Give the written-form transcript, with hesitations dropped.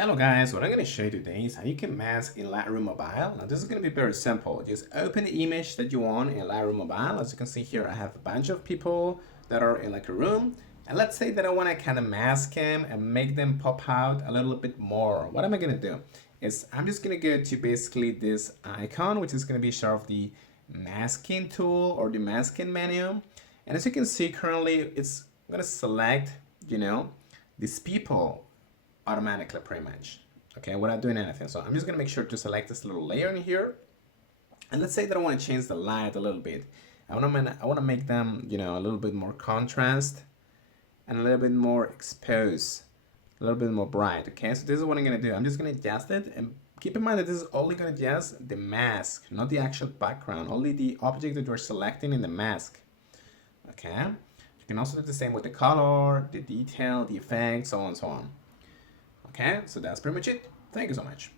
Hello guys, what I'm going to show you today is how you can mask in Lightroom Mobile. Now this is going to be very simple. Just open the image that you want in Lightroom Mobile. As you can see here, I have a bunch of people that are in like a room. And let's say that I want to kind of mask them and make them pop out a little bit more. What am I going to do? Is I'm just going to go to basically this icon, which is going to be sort of the masking tool or the masking menu. And as you can see currently, it's going to select, these people automatically pretty much. Okay, without doing anything. So I'm just gonna make sure to select this little layer in here. And let's say that I want to change the light a little bit. I want to make them, a little bit more contrast and a little bit more exposed, a little bit more bright. Okay, so this is what I'm gonna do. I'm just gonna adjust it, and keep in mind that this is only gonna adjust the mask, not the actual background, only the object that you're selecting in the mask. Okay, you can also do the same with the color, the detail, the effect, so on and so on. Okay, so that's pretty much it. Thank you so much.